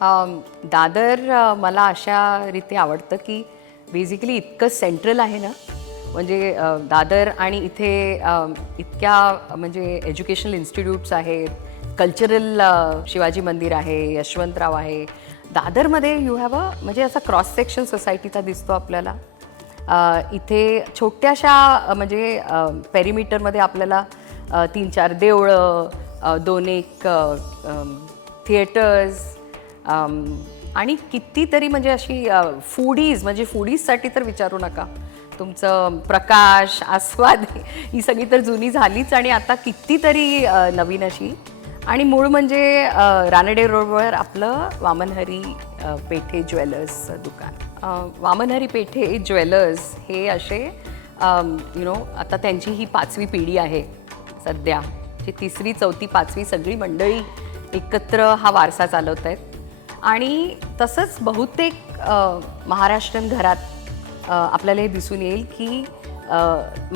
दादर मला अशा रीती आवडतं की बेसिकली इतकं सेंट्रल आहे ना. म्हणजे दादर आणि इथे इतक्या म्हणजे एज्युकेशनल इन्स्टिट्यूट्स आहेत. कल्चरल शिवाजी मंदिर आहे यशवंतराव आहे. दादरमध्ये यू हॅव अ म्हणजे असा क्रॉस सेक्शन सोसायटीचा दिसतो आपल्याला. इथे छोट्याशा म्हणजे पेरिमीटरमध्ये आपल्याला तीन चार देवळं दोन एक थिएटर्स आणि कितीतरी म्हणजे अशी फूडीज म्हणजे फूडीजसाठी तर विचारू नका. तुमचं प्रकाश आस्वाद ही सगळी तर जुनी झालीच आणि आता कितीतरी नवीन अशी. आणि मूळ म्हणजे रानडे रोडवर आपलं वामनहरी पेठे ज्वेलर्सचं दुकान. वामनहरी पेठे ज्वेलर्स हे असे यु नो आता त्यांची ही पाचवी पिढी आहे सध्या. जी तिसरी चौथी पाचवी सगळी मंडळी एकत्र हा वारसा चालवत आहेत आणि तसंच बहुतेक महाराष्ट्रन महाराष्ट्रीयन घरात आपल्याला हे दिसून येईल की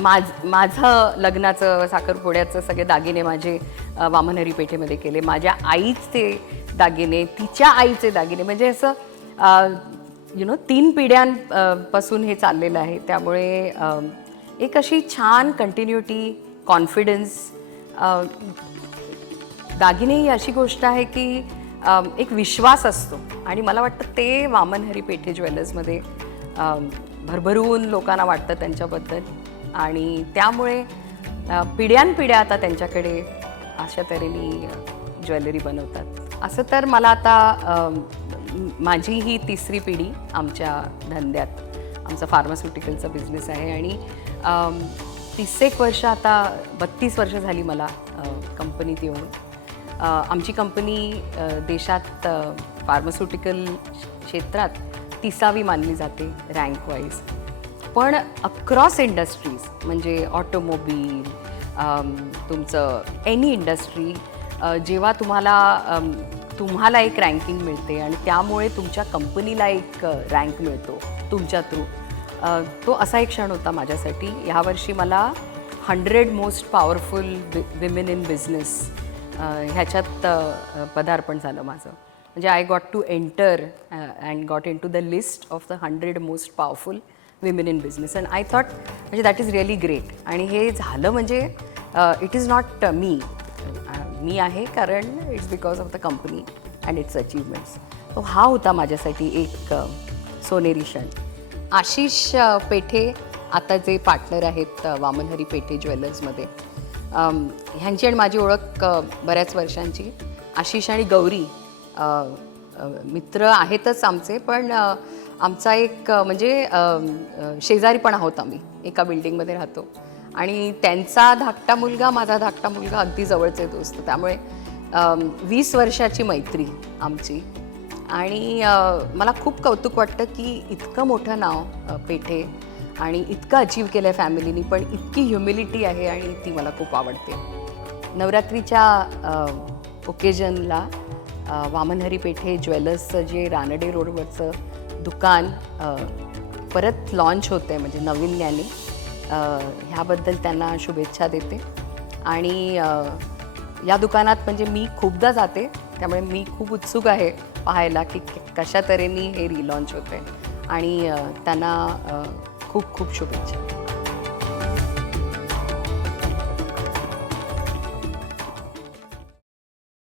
माझ माझं लग्नाचं साखरपुड्याचं सगळे दागिने माझे वामनहरी पेठेमध्ये केले. माझ्या आईचे दागिने तिच्या आईचे दागिने म्हणजे असं यु नो तीन पिढ्यांपासून हे चाललेलं आहे. त्यामुळे एक अशी छान कंटिन्युटी कॉन्फिडन्स दागिने ही अशी गोष्ट आहे की एक विश्वास असतो. आणि मला वाटतं ते वामनहरी पेठे ज्वेलर्समध्ये भरभरून लोकांना वाटतं त्यांच्याबद्दल. आणि त्यामुळे पिढ्यानपिढ्या आता त्यांच्याकडे अशा तऱ्हेने ज्वेलरी बनवतात. असं तर मला आता माझी ही तिसरी पिढी आमच्या धंद्यात आमचा फार्मास्युटिकलचा बिझनेस आहे. आणि तीस एक वर्ष आता बत्तीस वर्ष झाली मला कंपनीत येऊन. आमची कंपनी देशात फार्मास्युटिकल क्षेत्रात तिसावी मानली जाते रँक वाईज पण अक्रॉस इंडस्ट्रीज म्हणजे ऑटोमोबिल तुमचं एनी इंडस्ट्री जेव्हा तुम्हाला तुम्हाला एक रँकिंग मिळते आणि त्यामुळे तुमच्या कंपनीला एक रँक मिळतो तुमच्या थ्रू तो असा एक क्षण होता माझ्यासाठी. ह्यावर्षी मला hundred most powerful women in business ह्याच्यात पदार्पण झालं माझं. म्हणजे I got to enter and got into the list of the hundred most powerful women in business and I thought म्हणजे दॅट इज रिअली ग्रेट आणि हे झालं म्हणजे इट इज नॉट मी मी आहे कारण it's because of the company and its achievements तो हा होता माझ्यासाठी एक सोनेरी क्षण आशिष पेठे आता जे पार्टनर आहेत वामनहरी पेठे ज्वेलर्समध्ये. ह्यांची आणि माझी ओळख बऱ्याच वर्षांची. आशिष आणि गौरी मित्र आहेतच आमचे पण आमचा एक म्हणजे शेजारी पण आहोत आम्ही एका बिल्डिंगमध्ये राहतो. आणि त्यांचा धाकटा मुलगा माझा धाकटा मुलगा अगदी जवळचे दोस्त. त्यामुळे वीस वर्षाची मैत्री आमची. आणि मला खूप कौतुक वाटतं की इतकं मोठं नाव पेठे आणि इतकं अचीव केलं आहे फॅमिलीनी पण इतकी ह्युमिलिटी आहे आणि ती मला खूप आवडते. नवरात्रीच्या ओकेजनला वामनहरी पेठे ज्वेलर्सचं जे रानडे रोडवरचं दुकान परत लॉन्च होतं आहे म्हणजे नवीन्याने ह्याबद्दल त्यांना शुभेच्छा देते. आणि या दुकानात म्हणजे मी खूपदा जाते त्यामुळे मी खूप उत्सुक आहे पाहायला की कशा तऱ्हेने हे रिलॉन्च होते आणि त्यांना अ, खूप खूप शुभेच्छा